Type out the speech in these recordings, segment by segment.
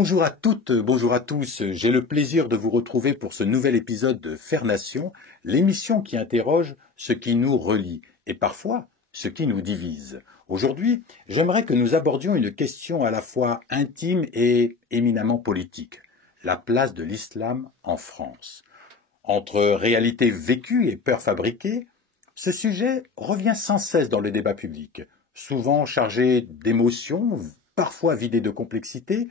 Bonjour à toutes, bonjour à tous. J'ai le plaisir de vous retrouver pour ce nouvel épisode de Faire Nation, l'émission qui interroge ce qui nous relie et parfois ce qui nous divise. Aujourd'hui, j'aimerais que nous abordions une question à la fois intime et éminemment politique, la place de l'islam en France. Entre réalité vécue et peur fabriquée, ce sujet revient sans cesse dans le débat public, souvent chargé d'émotions, parfois vidé de complexité.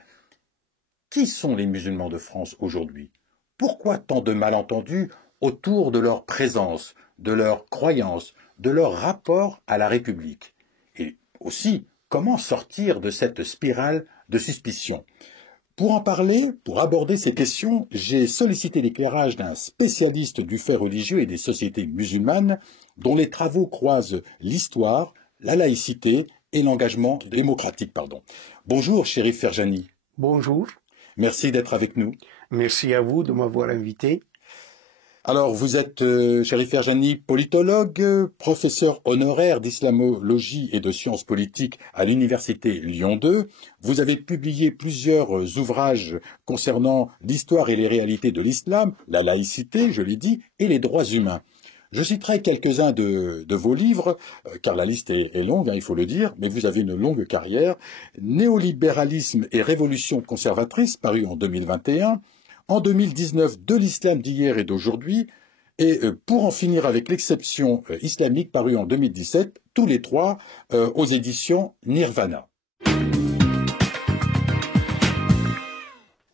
Qui sont les musulmans de France aujourd'hui? Pourquoi tant de malentendus autour de leur présence, de leur croyance, de leur rapport à la République? Et aussi, comment sortir de cette spirale de suspicion? Pour en parler, pour aborder ces questions, j'ai sollicité l'éclairage d'un spécialiste du fait religieux et des sociétés musulmanes, dont les travaux croisent l'histoire, la laïcité et l'engagement démocratique. Bonjour, Chérif Ferjani. Bonjour. Merci d'être avec nous. Merci à vous de m'avoir invité. Alors, vous êtes, Chérif Ferjani, politologue, professeur honoraire d'islamologie et de sciences politiques à l'université Lyon 2. Vous avez publié plusieurs ouvrages concernant l'histoire et les réalités de l'islam, la laïcité, je l'ai dit, et les droits humains. Je citerai quelques-uns de vos livres, car la liste est longue, il faut le dire, mais vous avez une longue carrière. Néolibéralisme et révolution conservatrice, paru en 2021. En 2019, De l'islam d'hier et d'aujourd'hui. Et pour en finir avec l'exception islamique, paru en 2017, tous les trois aux éditions Nirvana.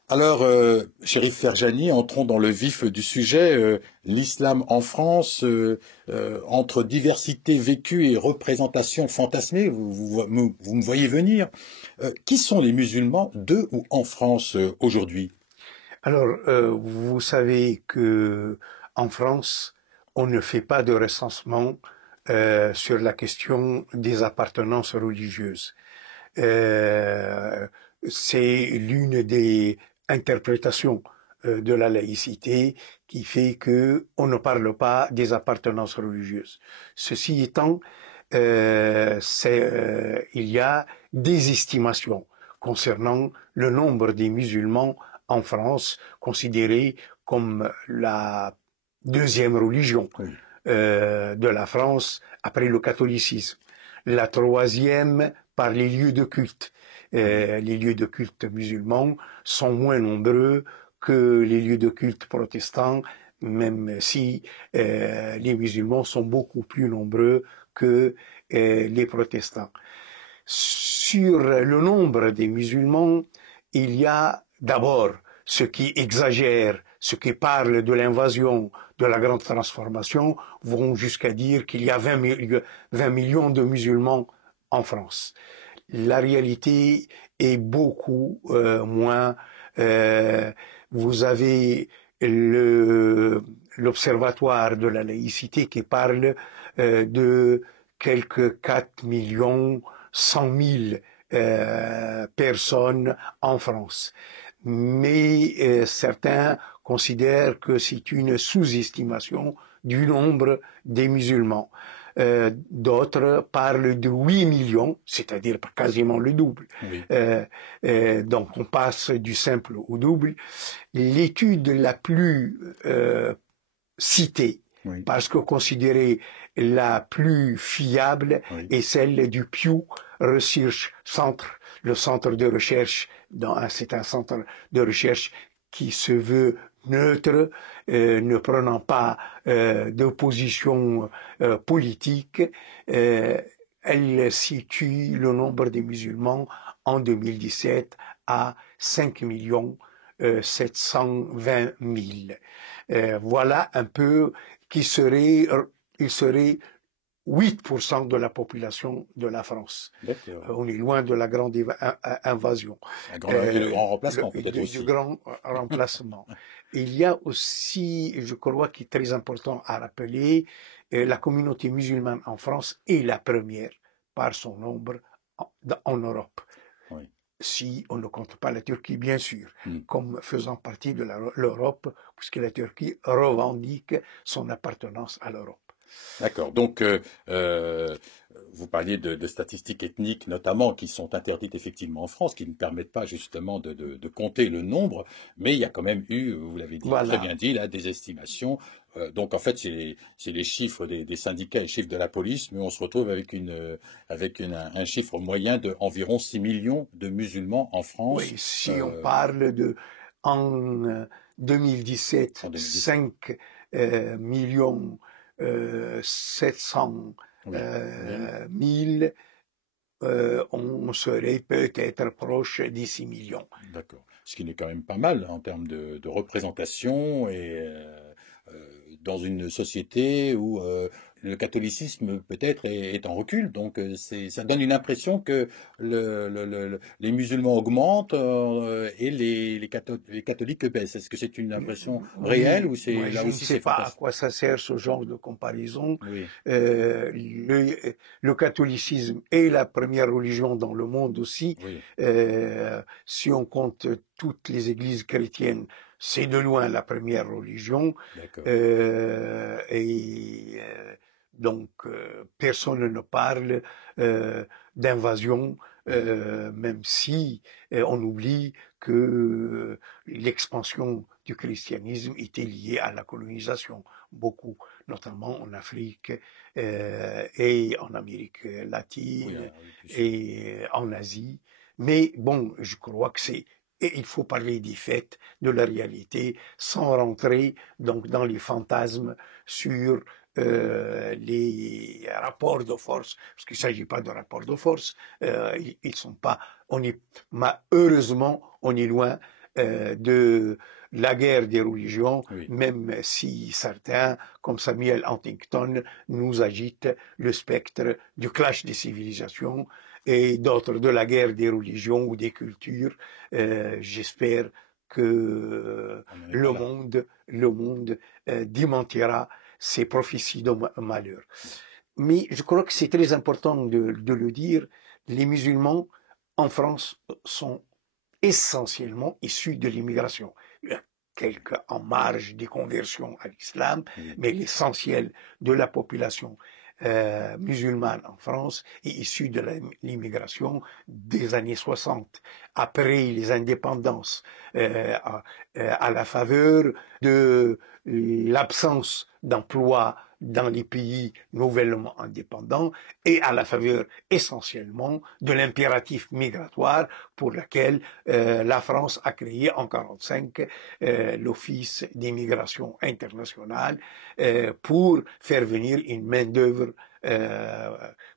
Alors, Chérif Ferjani, entrons dans le vif du sujet. L'islam en France, entre diversité vécue et représentation fantasmée, vous me voyez venir. Qui sont les musulmans de ou en France aujourd'hui? Alors, vous savez que en France, on ne fait pas de recensement sur la question des appartenances religieuses. C'est l'une des interprétations de la laïcité qui fait que on ne parle pas des appartenances religieuses. Ceci étant, il y a des estimations concernant le nombre des musulmans en France, considérés comme la deuxième religion de la France après le catholicisme. La troisième par les lieux de culte. Les lieux de culte musulmans sont moins nombreux que les lieux de culte protestants, même si les musulmans sont beaucoup plus nombreux que les protestants. Sur le nombre des musulmans, il y a d'abord ceux qui exagèrent, ceux qui parlent de l'invasion, de la grande transformation, vont jusqu'à dire qu'il y a 20 millions de musulmans en France. La réalité est beaucoup moins. Vous avez l'Observatoire de la laïcité qui parle de quelques 4 millions 100 000 personnes en France. Mais certains considèrent que c'est une sous-estimation du nombre des musulmans. D'autres parlent de 8 millions, c'est-à-dire quasiment le double. Oui. Donc on passe du simple au double. L'étude la plus citée, oui, parce que considérée la plus fiable, oui, est celle du Pew Research Center, le centre de recherche. C'est un centre de recherche qui se veut neutre, ne prenant pas de position politique. Elle situe le nombre des musulmans en 2017 à 5 720 000. Voilà un peu il serait 8% de la population de la France. On est loin de la grande invasion. Le grand remplacement peut-être aussi. Du grand remplacement. Il y a aussi, je crois qu'il est très important à rappeler, la communauté musulmane en France est la première par son nombre en Europe. Oui. Si on ne compte pas la Turquie, bien sûr, comme faisant partie de l'Europe, puisque la Turquie revendique son appartenance à l'Europe. D'accord. Donc, vous parliez de statistiques ethniques, notamment, qui sont interdites effectivement en France, qui ne permettent pas justement de compter le nombre, mais il y a quand même eu, vous l'avez dit, très Voilà. bien dit, là, des estimations. Donc, en fait, c'est les chiffres des syndicats et les chiffres de la police, mais on se retrouve avec un chiffre moyen de environ 6 millions de musulmans en France Oui, si on parle en en 2017, 2017. 5 millions 700 Oui, 1000. 000, on serait peut-être proche des 6 millions. D'accord. Ce qui n'est quand même pas mal en termes de représentation et dans une société où le catholicisme peut-être est en recul. Donc ça donne une impression que les musulmans augmentent et les catholiques baissent. Est-ce que c'est une impression réelle Oui, ou moi c'est là je ne aussi sais c'est pas à fantastique? quoi ça sert ce genre de comparaison. Oui, Le catholicisme est la première religion dans le monde aussi. oui, Si on compte toutes les églises chrétiennes, c'est de loin la première religion. d'accord. Donc personne ne parle d'invasion, Oui, même si on oublie que l'expansion du christianisme était liée à la colonisation, beaucoup, notamment en Afrique et en Amérique oui, latine oui, du Sud. et en Asie. Mais bon, je crois que c'est et il faut parler des faits, de la réalité, sans rentrer donc dans les fantasmes sur les rapports de force, parce qu'il ne s'agit pas de rapports de force. Ils sont pas. On est, heureusement, on est loin de la guerre des religions, Oui, même si certains, comme Samuel Huntington, nous agitent le spectre du clash des civilisations et d'autres de la guerre des religions ou des cultures. J'espère que on n'en est pas là. le monde démentira ces prophéties de malheur. Mais je crois que c'est très important de le dire, les musulmans en France sont essentiellement issus de l'immigration. Il y a quelques en marge des conversions à l'islam, Oui, mais l'essentiel de la population musulmane en France est issue de l'immigration des années 60, après les indépendances, à la faveur de l'absence d'emploi dans les pays nouvellement indépendants et à la faveur essentiellement de l'impératif migratoire pour lequel la France a créé en 1945 l'Office d'immigration internationale pour faire venir une main-d'œuvre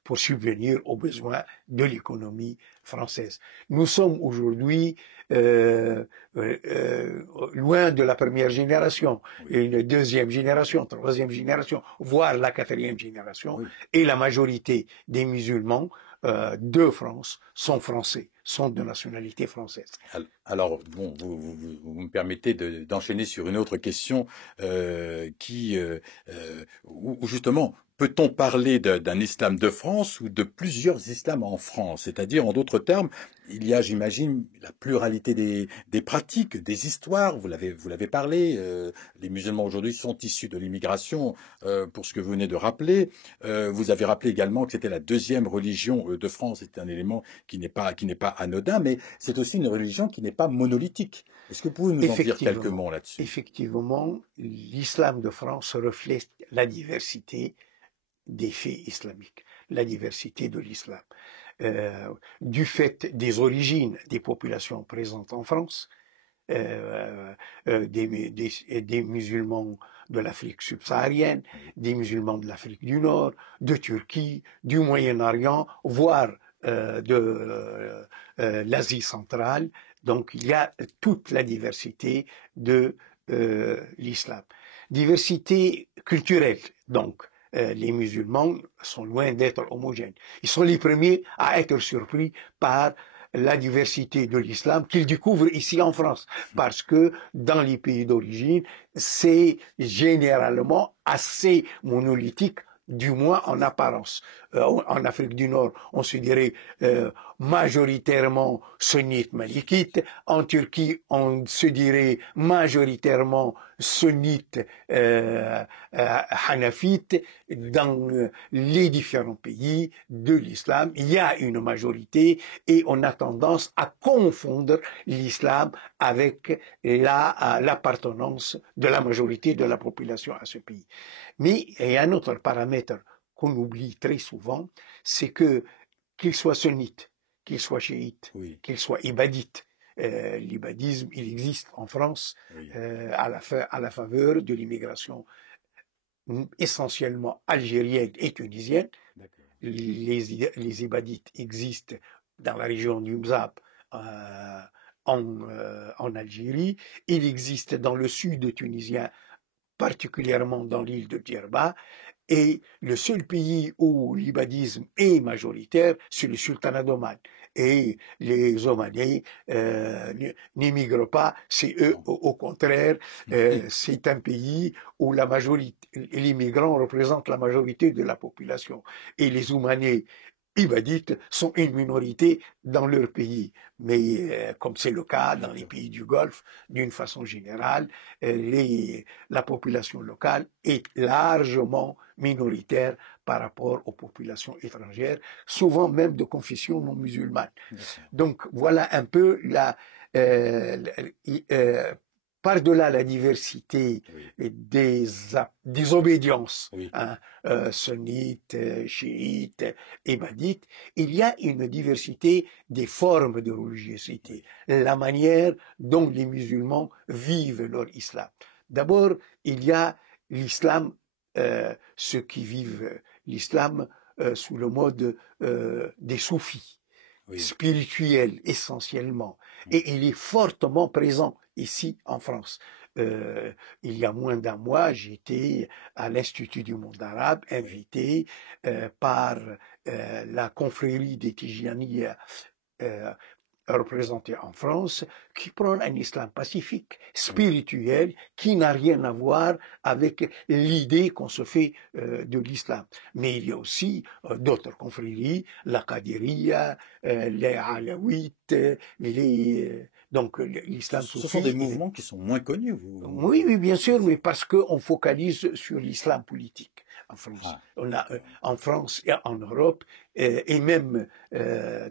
pour subvenir aux besoins de l'économie française. Nous sommes aujourd'hui loin de la première génération, oui, une deuxième génération, troisième génération, voire la quatrième génération, oui. et la majorité des musulmans de France sont français, sont de nationalité française. Alors, bon, vous me permettez d'enchaîner sur une autre question où justement, peut-on parler d'un islam de France ou de plusieurs islams en France? C'est-à-dire, en d'autres termes, il y a, j'imagine, la pluralité des pratiques, des histoires. Vous l'avez parlé. Les musulmans aujourd'hui sont issus de l'immigration, pour ce que vous venez de rappeler. Vous avez rappelé également que c'était la deuxième religion de France. C'est un élément qui n'est pas anodin, mais c'est aussi une religion qui n'est pas monolithique. Est-ce que vous pouvez nous en dire quelques Effectivement, mots là-dessus? effectivement, l'islam de France reflète la diversité des faits islamiques, la diversité de l'islam. Du fait des origines des populations présentes en France, des musulmans de l'Afrique subsaharienne, Oui, des musulmans de l'Afrique du Nord, de Turquie, du Moyen-Orient, voire de l'Asie centrale. Donc il y a toute la diversité de l'islam. Diversité culturelle, donc. Les musulmans sont loin d'être homogènes. Ils sont les premiers à être surpris par la diversité de l'islam qu'ils découvrent ici en France. Parce que dans les pays d'origine, c'est généralement assez monolithique, du moins en apparence. En Afrique du Nord, on se dirait majoritairement sunnites malikites. En Turquie, on se dirait majoritairement sunnites hanafites. Dans les différents pays de l'islam, il y a une majorité et on a tendance à confondre l'islam avec l'appartenance de la majorité de la population à ce pays. Mais il y a un autre paramètre qu'on oublie très souvent, c'est que qu'il soit sunnite, qu'il soit chiite, Oui, qu'il soit ibadite, l'ibadisme, il existe en France oui, à la faveur de l'immigration essentiellement algérienne et tunisienne. d'accord. Les ibadites existent dans la région du Mzab, en Algérie. Il existe dans le sud tunisien, particulièrement dans l'île de Djerba. Et le seul pays où l'ibadisme est majoritaire, c'est le sultanat d'Oman. Et les Omanais n'immigrent pas, c'est eux, au contraire, c'est un pays où la majorité, les migrants représentent la majorité de la population. Et les Omanais ibadites sont une minorité dans leur pays. Mais comme c'est le cas dans les pays du Golfe, d'une façon générale, la population locale est largement minoritaire par rapport aux populations étrangères, souvent même de confession non musulmane. D'accord. Donc voilà un peu par-delà la diversité Oui, des obédiences, oui, hein, sunnites, chiites, ibadites, il y a une diversité des formes de religiosité, la manière dont les musulmans vivent leur islam. D'abord, il y a l'islam, ceux qui vivent l'islam sous le mode des soufis, oui, spirituels essentiellement, oui, et il est fortement présent ici en France. Il y a moins d'un mois, j'étais à l'Institut du monde arabe, invité par la confrérie des Tijani euh, représentée en France, qui prône un islam pacifique, oui, spirituel, qui n'a rien à voir avec l'idée qu'on se fait de l'islam. Mais il y a aussi d'autres confréries, la Qadiriya, les Alaouites, donc l'islam ce sont des soufi. mouvements qui sont moins connus, Oui, oui, bien sûr, mais parce qu'on focalise sur l'islam politique en France. Ah, On a en France et en Europe et même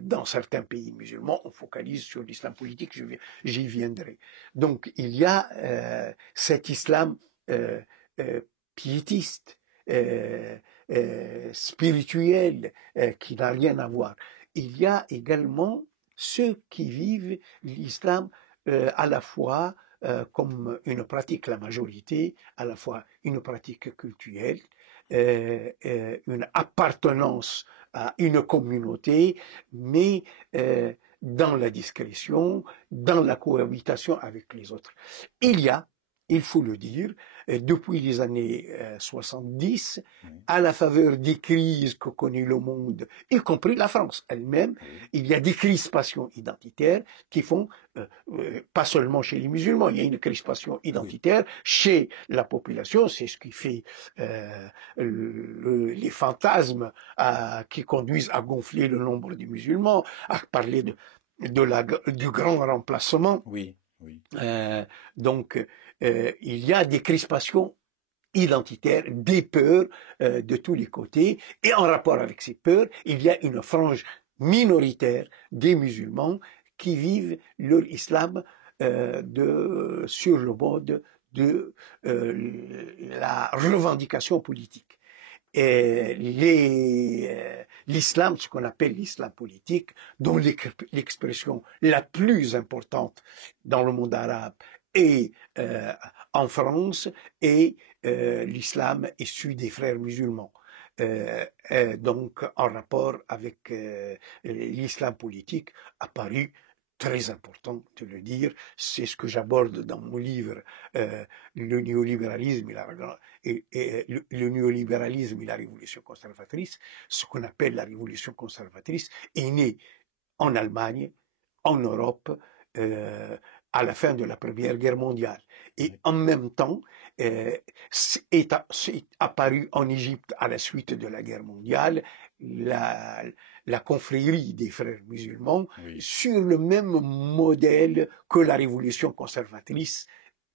dans certains pays musulmans, on focalise sur l'islam politique. J'y viendrai. Donc il y a cet islam euh, euh, piétiste, spirituel, qui n'a rien à voir. Il y a également ceux qui vivent l'islam à la fois comme une pratique, la majorité, à la fois une pratique culturelle, une appartenance à une communauté, mais dans la discrétion, dans la cohabitation avec les autres. Il y a, il faut le dire, depuis les années 70, oui, à la faveur des crises que connaît le monde, y compris la France elle-même, oui, il y a des crispations identitaires qui font, pas seulement chez les musulmans, il y a une crispation oui, identitaire chez la population, c'est ce qui fait les fantasmes qui conduisent à gonfler le nombre des musulmans, à parler du grand remplacement. oui, oui, Euh, donc, il y a des crispations identitaires, des peurs de tous les côtés, et en rapport avec ces peurs, il y a une frange minoritaire des musulmans qui vivent leur islam sur le mode de la revendication politique. L'islam, ce qu'on appelle l'islam politique, dont l'expression la plus importante dans le monde arabe et en France, est l'islam issu des frères musulmans. Donc, en rapport avec l'islam politique, apparu très important de le dire, c'est ce que j'aborde dans mon livre, le néolibéralisme le néolibéralisme et la révolution conservatrice. Ce qu'on appelle la révolution conservatrice est née en Allemagne, en Europe, à la fin de la Première Guerre mondiale. Et oui, en même temps, est apparu en Égypte à la suite de la guerre mondiale la, la confrérie des frères musulmans Oui. sur le même modèle que la révolution conservatrice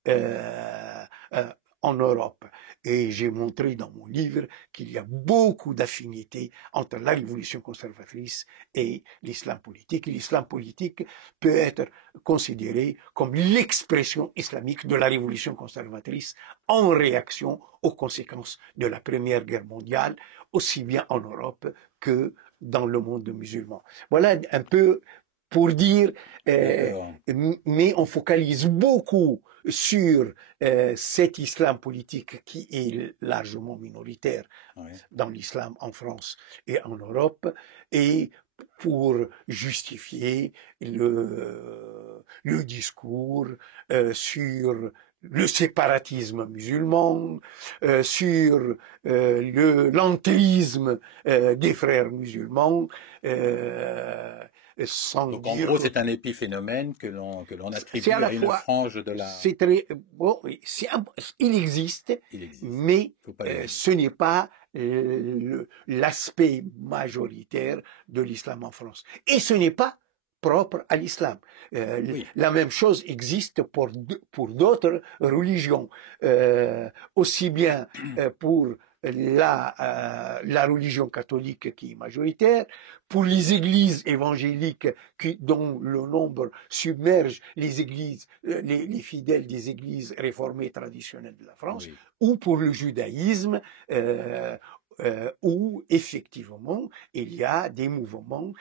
euh, euh, en Europe. Et j'ai montré dans mon livre qu'il y a beaucoup d'affinités entre la révolution conservatrice et l'islam politique. L'islam politique peut être considéré comme l'expression islamique de la révolution conservatrice en réaction aux conséquences de la Première Guerre mondiale, aussi bien en Europe que dans le monde musulman. Voilà un peu pour dire, mais on focalise beaucoup sur cet islam politique qui est largement minoritaire dans l'islam en France et en Europe, et pour justifier le discours sur le séparatisme musulman, sur l'entrisme des frères musulmans, sans Donc dire en gros, c'est un épiphénomène que l'on attribue à la à une fois, frange de la... c'est très bon, oui, il existe, mais ce n'est pas l'aspect majoritaire de l'islam en France. Et ce n'est pas propre à l'islam. Oui. La même chose existe pour d'autres religions, aussi bien pour la religion catholique qui est majoritaire, pour les églises évangéliques dont le nombre submerge les églises, les fidèles des églises réformées traditionnelles de la France, Oui. ou pour le judaïsme, où effectivement il y a des mouvements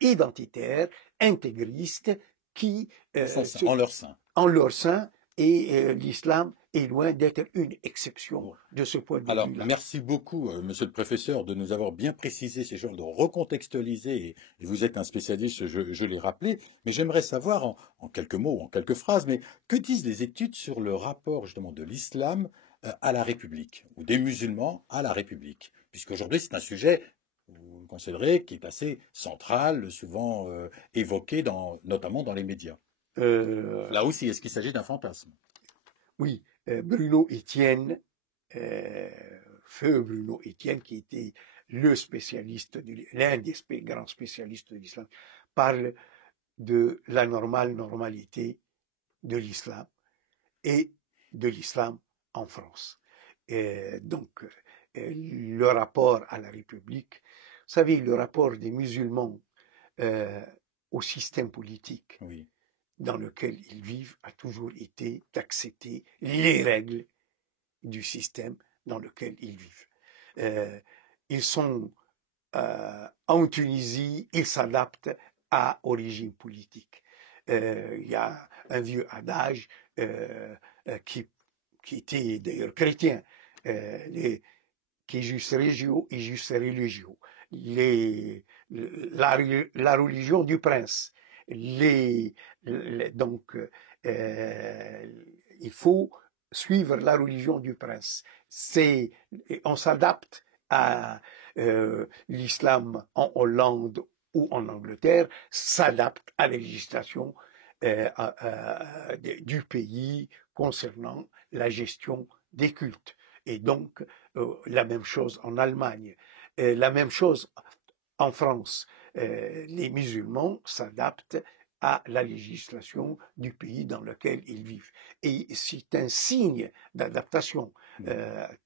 identitaires, intégristes qui en leur sein. En leur sein, et l'islam est loin d'être une exception de ce point de vue-là. Alors, merci beaucoup, monsieur le professeur, de nous avoir bien précisé ces genres de recontextualiser, et vous êtes un spécialiste, je l'ai rappelé, mais j'aimerais savoir, en quelques mots, en quelques phrases, mais que disent les études sur le rapport, justement, de l'islam à la République, ou des musulmans à la République? Puisqu'aujourd'hui, c'est un sujet, vous le considérez, qui est assez central, souvent évoqué, notamment dans les médias. Là aussi, est-ce qu'il s'agit d'un fantasme? Oui, Bruno Etienne, feu Bruno Etienne, qui était l'un des grands spécialistes de l'islam, parle de la normalité de l'islam et de l'islam en France. Donc, le rapport à la République, vous savez, le rapport des musulmans au système politique, oui, dans lequel ils vivent a toujours été d'accepter les règles du système dans lequel ils vivent. Ils sont en Tunisie, ils s'adaptent au régime politique. Il y a un vieux adage qui était d'ailleurs chrétien, qui jus regio et jus religio. La religion du prince. Donc, il faut suivre la religion du prince. On s'adapte à l'islam en Hollande ou en Angleterre, s'adapte à la législation du pays concernant la gestion des cultes. Et donc, la même chose en Allemagne, la même chose en France. Les musulmans s'adaptent à la législation du pays dans lequel ils vivent. Et c'est un signe d'adaptation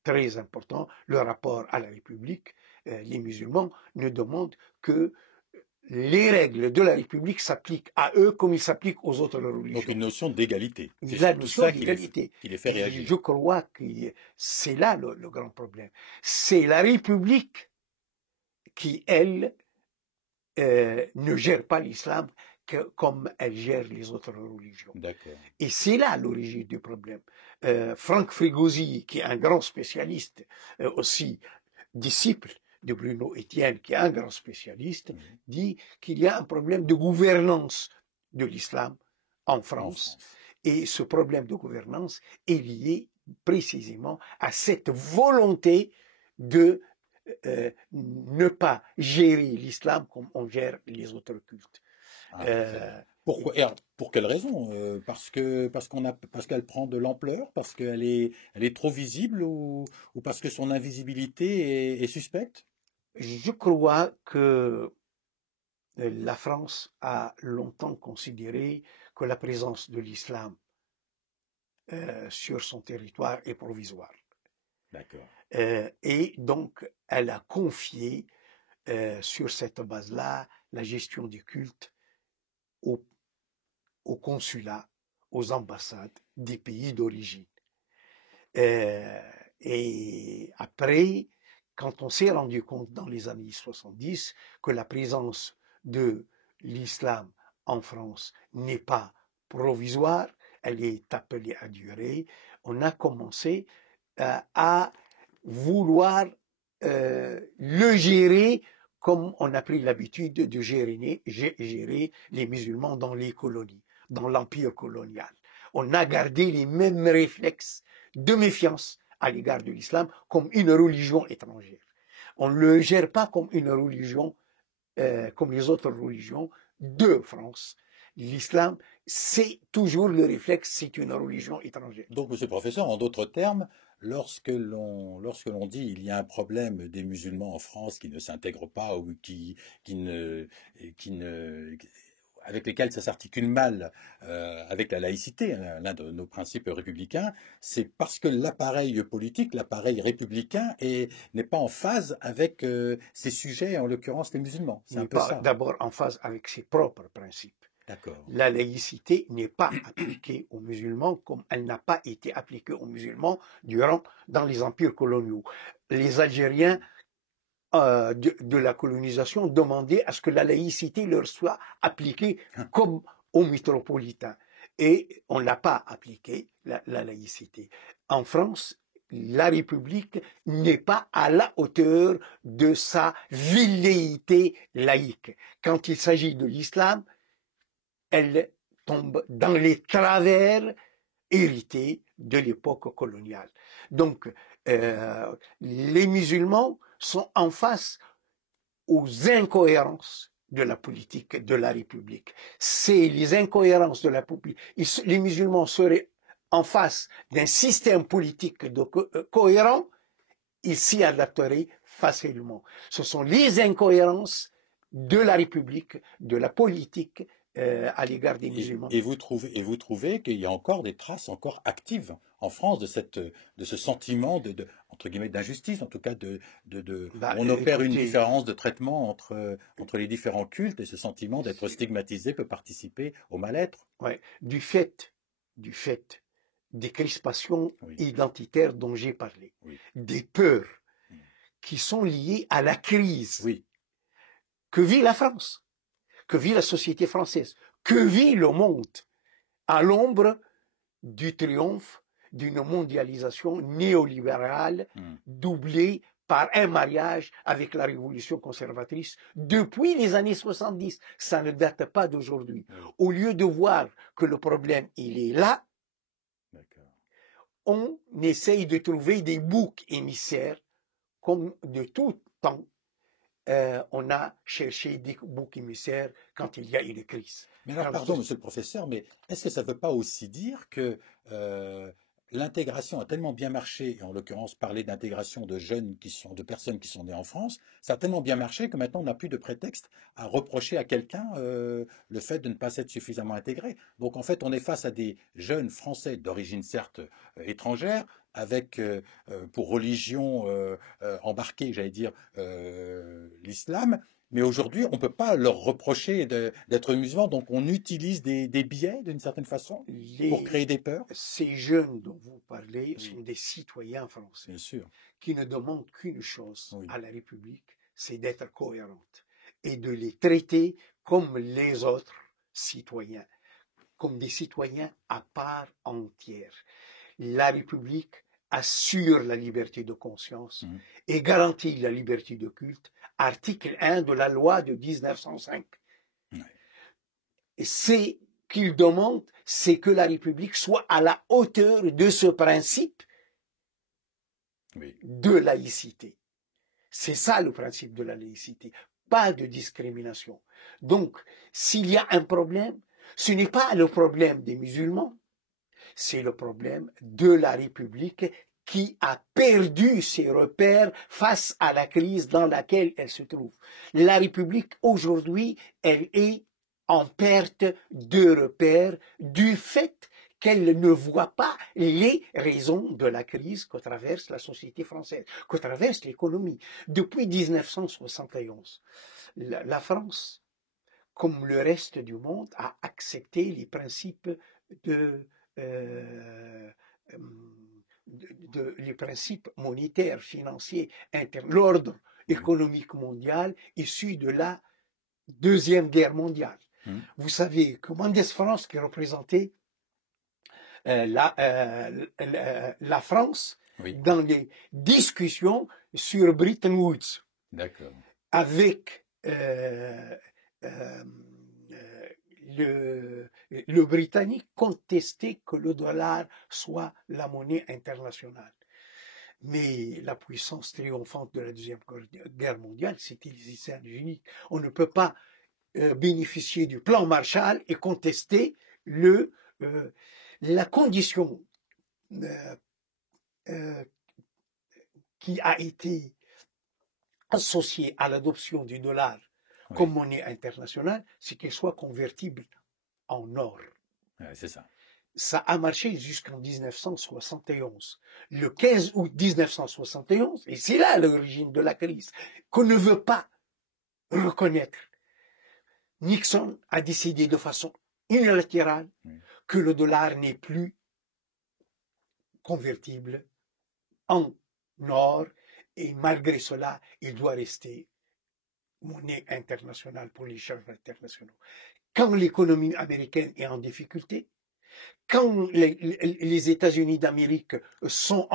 très important. Le rapport à la République, les musulmans ne demandent que les règles de la République s'appliquent à eux comme ils s'appliquent aux autres religions. Donc une notion d'égalité. La notion d'égalité. Qui les fait réagir. Je crois que c'est là le grand problème. C'est la République qui, elle, ne gère pas l'islam comme elle gère les autres religions. Et c'est là l'origine du problème. Franck Frégosi, qui est un grand spécialiste, aussi disciple de Bruno Etienne, qui est un grand spécialiste, dit qu'il y a un problème de gouvernance de l'islam en France. Et ce problème de gouvernance est lié précisément à cette volonté de ne pas gérer l'islam comme on gère les autres cultes. Pourquoi? Et alors, pour quelle raison? Parce qu'elle prend de l'ampleur, parce qu'elle est trop visible, ou parce que son invisibilité est suspecte? Je crois que la France a longtemps considéré que la présence de l'islam sur son territoire est provisoire. D'accord. Et donc, elle a confié sur cette base-là la gestion des cultes aux, aux consulats, aux ambassades des pays d'origine. Et après, quand on s'est rendu compte dans les années 70 que la présence de l'islam en France n'est pas provisoire, elle est appelée à durer, on a commencé à vouloir le gérer comme on a pris l'habitude de gérer les musulmans dans les colonies, dans l'empire colonial. On a gardé les mêmes réflexes de méfiance à l'égard de l'islam comme une religion étrangère. On ne le gère pas comme une religion, comme les autres religions de France. L'islam, c'est toujours le réflexe, c'est une religion étrangère. Donc, monsieur le professeur, en d'autres termes, lorsque l'on dit il y a un problème des musulmans en France qui ne s'intègrent pas ou qui ne, avec lesquels ça s'articule mal avec la laïcité, hein, l'un de nos principes républicains, c'est parce que l'appareil politique, l'appareil républicain n'est pas en phase avec ces sujets, en l'occurrence les musulmans. C'est un N'est peu pas ça. d'abord en phase avec ses propres principes. D'accord. La laïcité n'est pas appliquée aux musulmans comme elle n'a pas été appliquée aux musulmans dans les empires coloniaux. Les Algériens de la colonisation demandaient à ce que la laïcité leur soit appliquée comme aux métropolitains. Et on n'a pas appliqué la laïcité. En France, la République n'est pas à la hauteur de sa velléité laïque. Quand il s'agit de l'islam, elle tombe dans les travers hérités de l'époque coloniale. Donc, les musulmans sont en face aux incohérences de la politique de la République. C'est les incohérences de la politique. Les musulmans seraient en face d'un système politique cohérent, ils s'y adapteraient facilement. Ce sont les incohérences de la République, de la politique, à l'égard des musulmans. Et vous trouvez qu'il y a encore des traces encore actives en France de ce sentiment entre guillemets d'injustice, en tout cas on opère une différence de traitement entre les différents cultes et ce sentiment d'être stigmatisé peut participer au mal-être. Ouais, du fait des crispations identitaires dont j'ai parlé, des peurs qui sont liées à la crise que vit la France, que vit la société française, que vit le monde à l'ombre du triomphe d'une mondialisation néolibérale doublée par un mariage avec la révolution conservatrice depuis les années 70. Ça ne date pas d'aujourd'hui. Au lieu de voir que le problème, il est là, on essaye de trouver des boucs émissaires comme de tout temps. On a cherché des boucs émissaires quand il y a une crise. Mais alors, pardon, monsieur le professeur, mais est-ce que ça ne veut pas aussi dire que l'intégration a tellement bien marché, et en l'occurrence parler d'intégration de personnes qui sont nées en France, ça a tellement bien marché que maintenant on n'a plus de prétexte à reprocher à quelqu'un le fait de ne pas s'être suffisamment intégré. Donc en fait, on est face à des jeunes Français d'origine certes étrangère, avec pour religion embarquée, j'allais dire, l'islam. Mais aujourd'hui, on ne peut pas leur reprocher d'être musulmans, donc on utilise des biais d'une certaine façon pour créer des peurs. Ces jeunes dont vous parlez sont des citoyens français, bien sûr, qui ne demandent qu'une chose à la République, c'est d'être cohérente et de les traiter comme les autres citoyens, comme des citoyens à part entière. La République assure la liberté de conscience et garantit la liberté de culte, article 1 de la loi de 1905. Et c'est qu'il demande, c'est que la République soit à la hauteur de ce principe de laïcité. C'est ça le principe de la laïcité, pas de discrimination. Donc, s'il y a un problème, ce n'est pas le problème des musulmans, c'est le problème de la République qui a perdu ses repères face à la crise dans laquelle elle se trouve. La République, aujourd'hui, elle est en perte de repères du fait qu'elle ne voit pas les raisons de la crise que traverse la société française, que traverse l'économie. Depuis 1971, la France, comme le reste du monde, a accepté les principes les principes monétaires, financiers, l'ordre économique mondial issu de la Deuxième Guerre mondiale. Vous savez que Mendès France, qui représentait la France dans les discussions sur Bretton Woods, avec le Britannique contestait que le dollar soit la monnaie internationale. Mais la puissance triomphante de la Deuxième Guerre mondiale, c'était les États-Unis. On ne peut pas bénéficier du plan Marshall et contester la condition qui a été associée à l'adoption du dollar comme monnaie internationale, c'est qu'elle soit convertible en or. C'est ça. Ça a marché jusqu'en 1971. Le 15 août 1971, et c'est là l'origine de la crise, qu'on ne veut pas reconnaître. Nixon a décidé de façon unilatérale que le dollar n'est plus convertible en or, et malgré cela, il doit rester monnaie internationale pour les échanges internationaux. Quand l'économie américaine est en difficulté, quand les États-Unis d'Amérique ont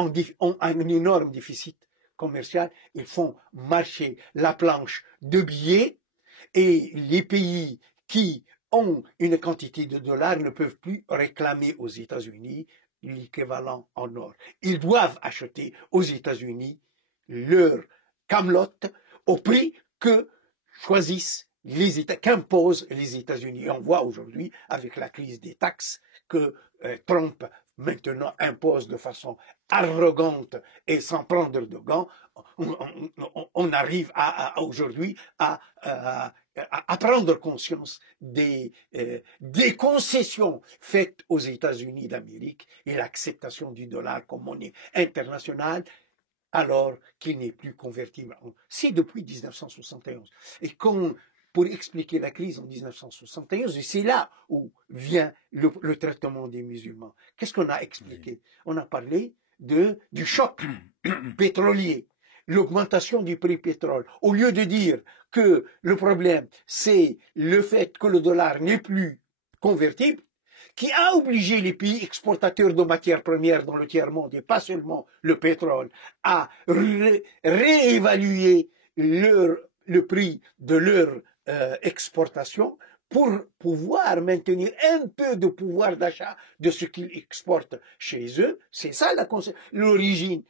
un énorme déficit commercial, ils font marcher la planche de billets, et les pays qui ont une quantité de dollars ne peuvent plus réclamer aux États-Unis l'équivalent en or. Ils doivent acheter aux États-Unis leur camelote au prix que choisissent les États, qu'imposent les États-Unis. Et on voit aujourd'hui, avec la crise des taxes, que Trump maintenant impose de façon arrogante et sans prendre de gants. On arrive aujourd'hui à prendre conscience des concessions faites aux États-Unis d'Amérique et l'acceptation du dollar comme monnaie internationale, alors qu'il n'est plus convertible. C'est depuis 1971. Et pour expliquer la crise en 1971, et c'est là où vient le traitement des musulmans. Qu'est-ce qu'on a expliqué? On a parlé du choc pétrolier, l'augmentation du prix pétrole. Au lieu de dire que le problème, c'est le fait que le dollar n'est plus convertible, qui a obligé les pays exportateurs de matières premières dans le tiers-monde, et pas seulement le pétrole, à réévaluer le prix de leur exportation pour pouvoir maintenir un peu de pouvoir d'achat de ce qu'ils exportent chez eux. C'est ça l'origine.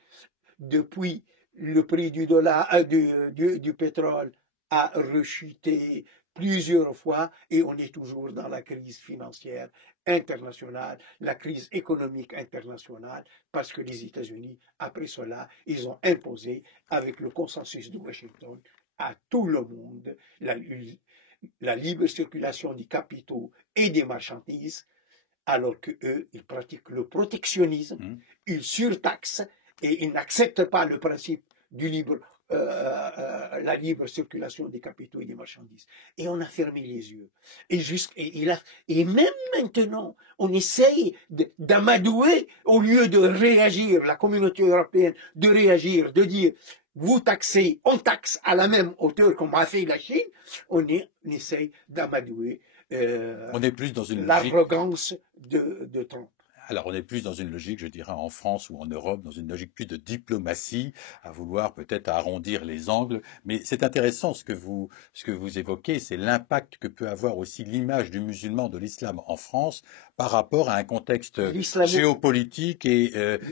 Depuis, le prix du dollar, du pétrole a rechuté plusieurs fois, et on est toujours dans la crise financière internationale, la crise économique internationale, parce que les États-Unis, après cela, ils ont imposé, avec le consensus de Washington, à tout le monde la libre circulation des capitaux et des marchandises, alors que eux, ils pratiquent le protectionnisme, ils surtaxent et ils n'acceptent pas le principe du la libre circulation des capitaux et des marchandises. Et on a fermé les yeux. Et même maintenant, on essaye d'amadouer au lieu de réagir, la communauté européenne, de réagir, de dire, vous taxez, on taxe à la même hauteur qu'on a fait la Chine, on essaye d'amadouer on est plus dans une l'arrogance de Trump. Alors, on est plus dans une logique, je dirais, en France ou en Europe, dans une logique plus de diplomatie, à vouloir peut-être arrondir les angles. Mais c'est intéressant ce que vous évoquez, c'est l'impact que peut avoir aussi l'image du musulman, de l'islam en France, par rapport à un contexte géopolitique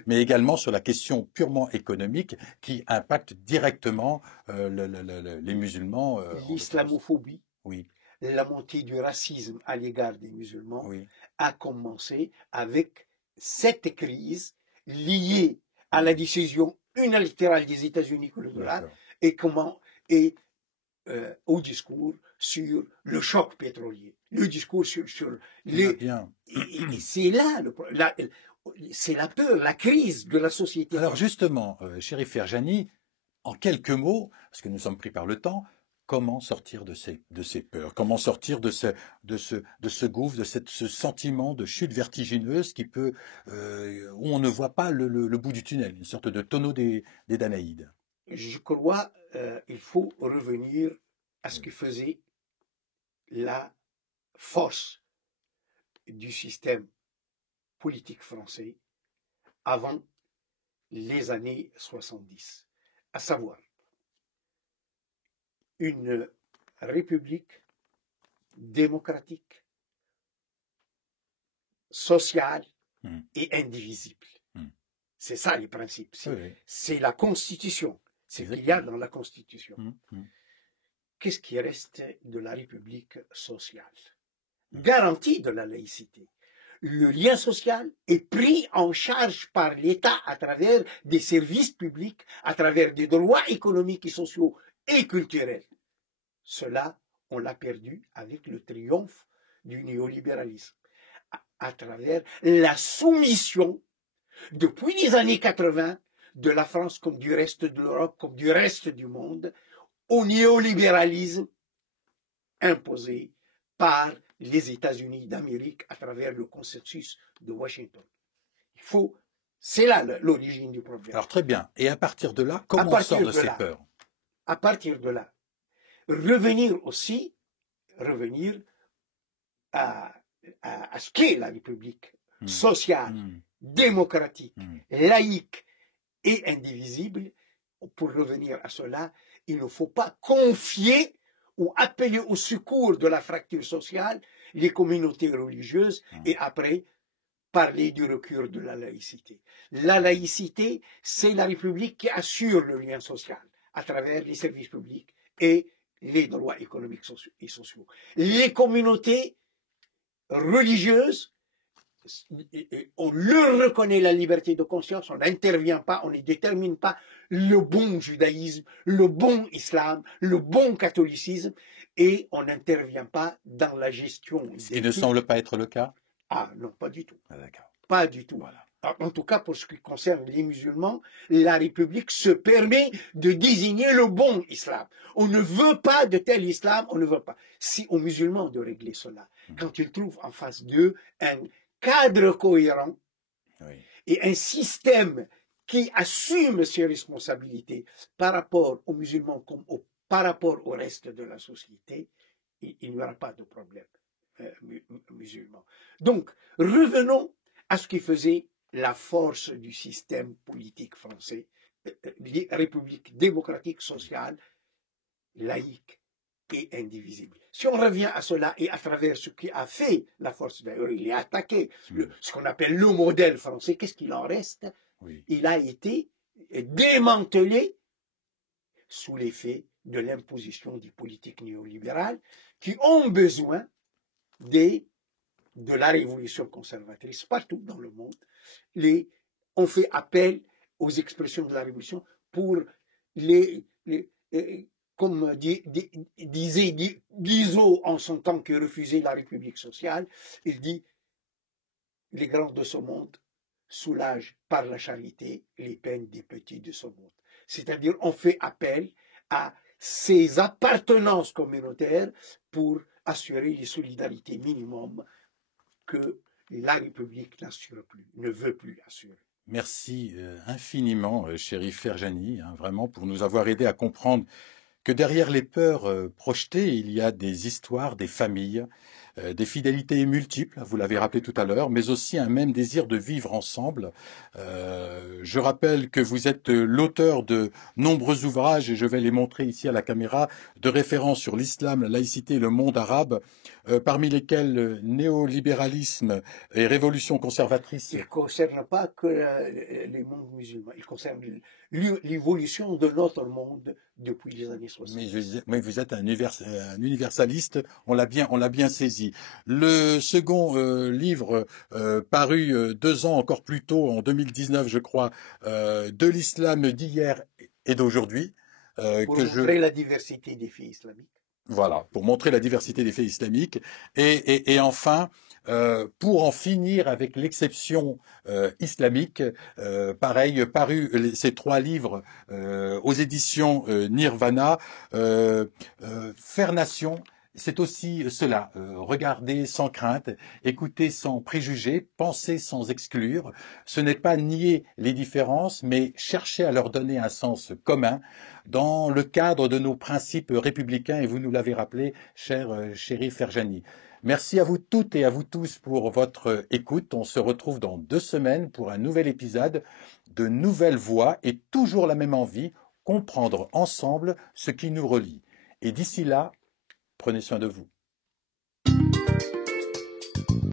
mais également sur la question purement économique qui impacte directement les musulmans. L'islamophobie. Oui. La montée du racisme à l'égard des musulmans oui. a commencé avec cette crise liée à la décision unilatérale des États-Unis que le dollar, et au discours sur le choc pétrolier, le discours sur les. C'est là, c'est la peur, la crise de la société. Alors justement, Chérif Ferjani, en quelques mots, parce que nous sommes pris par le temps, comment sortir de ces peurs? Comment sortir de ce gouffre, de ce sentiment de chute vertigineuse qui peut, où on ne voit pas le bout du tunnel, une sorte de tonneau des Danaïdes? Je crois il faut revenir à ce que faisait la force du système politique français avant les années 70, à savoir une république démocratique, sociale et indivisible. C'est ça les principes. C'est la Constitution. C'est ce qu'il y a dans la Constitution. Qu'est-ce qui reste de la République sociale? Garantie de la laïcité. Le lien social est pris en charge par l'État à travers des services publics, à travers des droits économiques et sociaux et culturels. Cela, on l'a perdu avec le triomphe du néolibéralisme, à travers la soumission, depuis les années 80, de la France comme du reste de l'Europe, comme du reste du monde, au néolibéralisme imposé par les États-Unis d'Amérique à travers le consensus de Washington. C'est là l'origine du problème. Alors très bien. Et à partir de là, comment on sort de ces peurs? À partir de là, revenir à ce qu'est la République sociale, démocratique, laïque et indivisible. Pour revenir à cela, il ne faut pas confier ou appeler au secours de la fracture sociale les communautés religieuses et après parler du recul de la laïcité. La laïcité, c'est la République qui assure le lien social à travers les services publics et les droits économiques et sociaux. Les communautés religieuses, on leur reconnaît la liberté de conscience, on n'intervient pas, on ne détermine pas le bon judaïsme, le bon islam, le bon catholicisme, et on n'intervient pas dans la gestion. Ce qui ne semble pas être le cas? Ah non, pas du tout. Ah, d'accord. Pas du tout. Voilà. En tout cas, pour ce qui concerne les musulmans, la République se permet de désigner le bon islam. On ne veut pas de tel islam, on ne veut pas. Si aux musulmans de régler cela, quand ils trouvent en face d'eux un cadre cohérent et un système qui assume ses responsabilités par rapport aux musulmans comme par rapport au reste de la société, il n'y aura pas de problème musulman. Donc, revenons à ce qui faisait la force du système politique français, république démocratique, sociale, laïque et indivisible. Si on revient à cela et à travers ce qui a fait la force, d'ailleurs, il est attaqué, ce qu'on appelle le modèle français, qu'est-ce qu'il en reste? Il a été démantelé sous l'effet de l'imposition des politiques néolibérales qui ont besoin de la révolution conservatrice partout dans le monde. On fait appel aux expressions de la révolution pour comme disait Guizot en son temps qui refusait la République sociale, il dit les grands de ce monde soulagent par la charité les peines des petits de ce monde. C'est-à-dire on fait appel à ces appartenances communautaires pour assurer les solidarités minimum que la République n'assure plus, ne veut plus assurer. Merci infiniment, Chérif Ferjani, vraiment pour nous avoir aidé à comprendre que derrière les peurs projetées, il y a des histoires, des familles, des fidélités multiples, vous l'avez rappelé tout à l'heure, mais aussi un même désir de vivre ensemble. Je rappelle que vous êtes l'auteur de nombreux ouvrages, et je vais les montrer ici à la caméra, de références sur l'islam, la laïcité et le monde arabe. parmi lesquels néolibéralisme et révolution conservatrice. Il ne concerne pas que les mondes musulmans, il concerne l'évolution de notre monde depuis les années 60. Mais vous êtes un universaliste, on l'a bien saisi. Le second livre paru 2 ans encore plus tôt, en 2019 je crois, de l'islam d'hier et d'aujourd'hui. Pour montrer la diversité des faits islamiques. Voilà, pour montrer la diversité des faits islamiques. Et enfin, pour en finir avec l'exception islamique, pareil, paru ces 3 livres aux éditions Nirvana, Faire Nation. C'est aussi cela, regarder sans crainte, écouter sans préjugés, penser sans exclure. Ce n'est pas nier les différences, mais chercher à leur donner un sens commun dans le cadre de nos principes républicains, et vous nous l'avez rappelé, cher Chérif Ferjani. Merci à vous toutes et à vous tous pour votre écoute. On se retrouve dans 2 semaines pour un nouvel épisode, de nouvelles voix et toujours la même envie, comprendre ensemble ce qui nous relie. Et d'ici là, prenez soin de vous.